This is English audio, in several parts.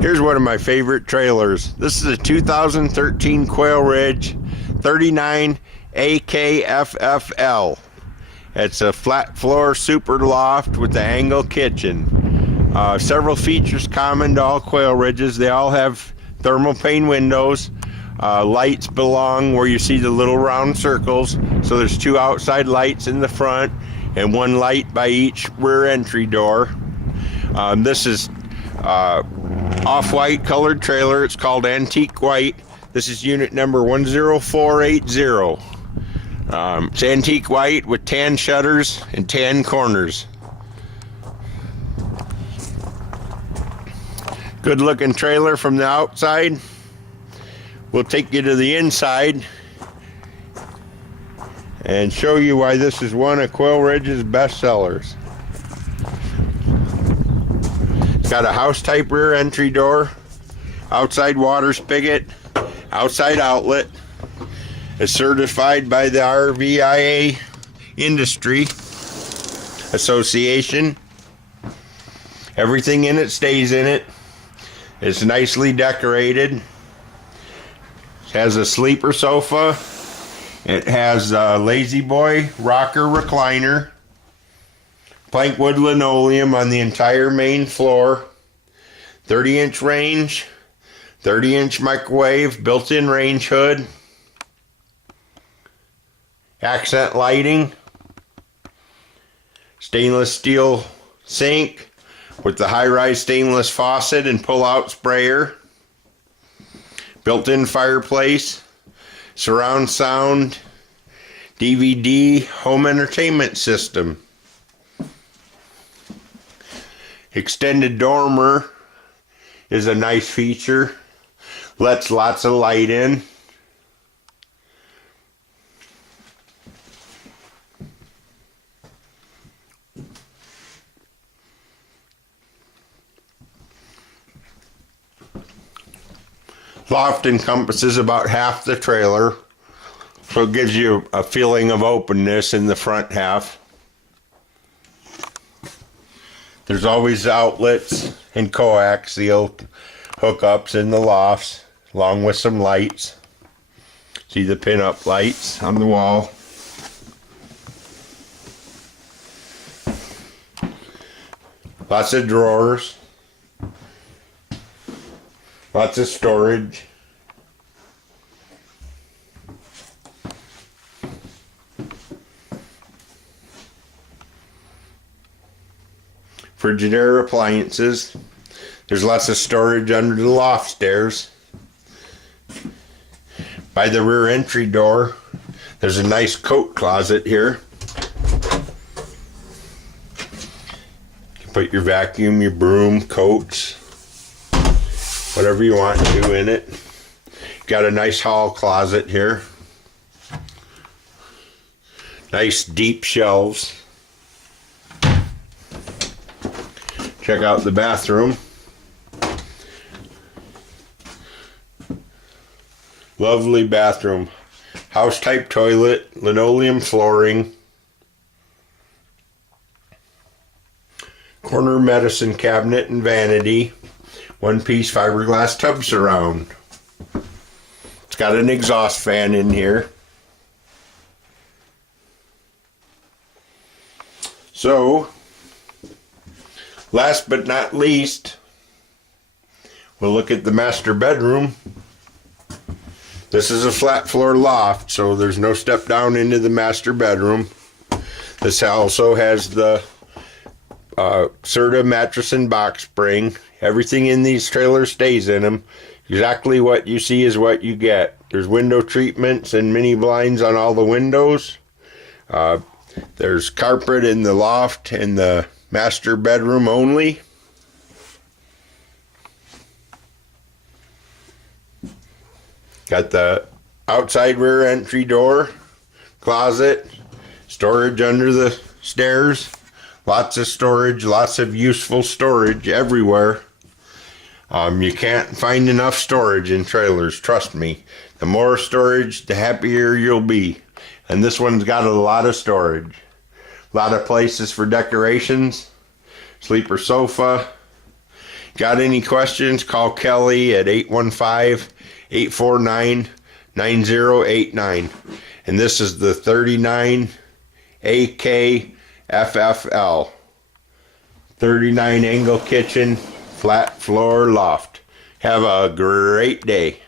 Here's one of my favorite trailers. This is a 2013 QUAILRIDGE 39AKFFL. It's a flat floor super loft with the angle kitchen. Several features common to all QUAILRIDGEs. They all have thermal pane windows. Lights belong where you see the little round circles. So there's two outside lights in the front and one light by each rear entry door. This is off-white colored trailer. It's called antique white. This is unit number 10480. It's antique white with tan shutters and tan corners. Good looking trailer from the outside. We'll take you to the inside and show you why this is one of QUAILRIDGE's best sellers. It's got a house type rear entry door, outside water spigot, outside outlet. It's certified by the RVIA Industry Association. Everything in it stays in it. It's nicely decorated. It has a sleeper sofa. It has a Lazy Boy rocker recliner. Plank wood linoleum on the entire main floor. 30-inch range. 30-inch microwave, built-in range hood. Accent lighting. Stainless steel sink with the high-rise stainless faucet and pull-out sprayer. Built-in fireplace. Surround sound. DVD home entertainment system. Extended dormer is a nice feature. Lets lots of light in. Loft encompasses about half the trailer, so it gives you a feeling of openness in the front half. There's always outlets and coaxial hookups in the lofts, along with some lights. See the pin-up lights on the wall. Lots of drawers. Lots of storage. Frigidaire appliances. There's lots of storage under the loft stairs. By the rear entry door, there's a nice coat closet here. You can put your vacuum, your broom, coats, whatever you want to in it. Got a nice hall closet here. Nice deep shelves. Check out the bathroom. Lovely bathroom. House type toilet, linoleum flooring. Corner medicine cabinet and vanity. One-piece fiberglass tub surround. It's got an exhaust fan in here. So, last but not least, we'll look at the master bedroom. This is a flat floor loft, so there's no step down into the master bedroom. This also has the Serta mattress and box spring. Everything in these trailers stays in them. Exactly what you see is what you get. There's window treatments and mini blinds on all the windows. There's carpet in the loft and the master bedroom only. Got the outside rear entry door, closet, storage under the stairs. Lots of storage, lots of useful storage everywhere. You can't find enough storage in trailers, trust me. The more storage, the happier you'll be. And this one's got a lot of storage. A lot of places for decorations. Sleeper sofa. Got any questions? Call Kelly at 815-849-9089. And this is the 39AKFFL 39 angle kitchen, flat floor loft. Have a great day.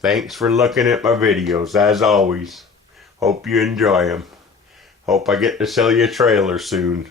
Thanks for looking at my videos, as always. Hope you enjoy them. Hope I get to sell you a trailer soon.